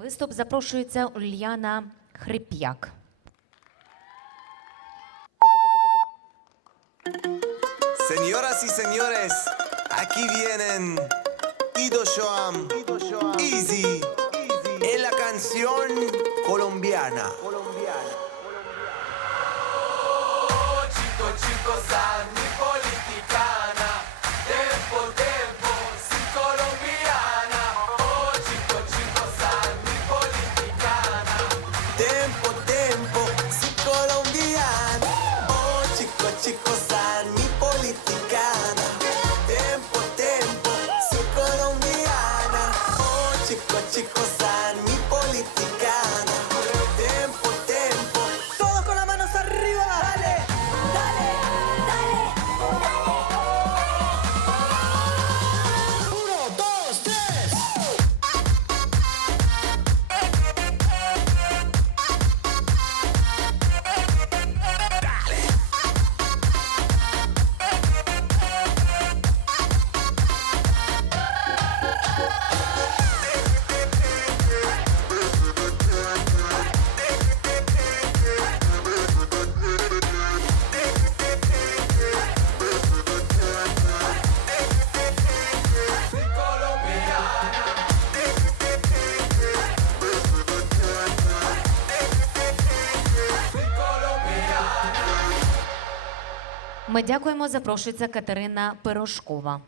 виступ запрошується Ульяна Хрип'як. Señoras y señores, aquí vienen Ido Shoam, Easy, en la canción colombiana. Oh, chico, chico, Tempo, Ми дякуємо. Запрошується Катерина Пирожкова.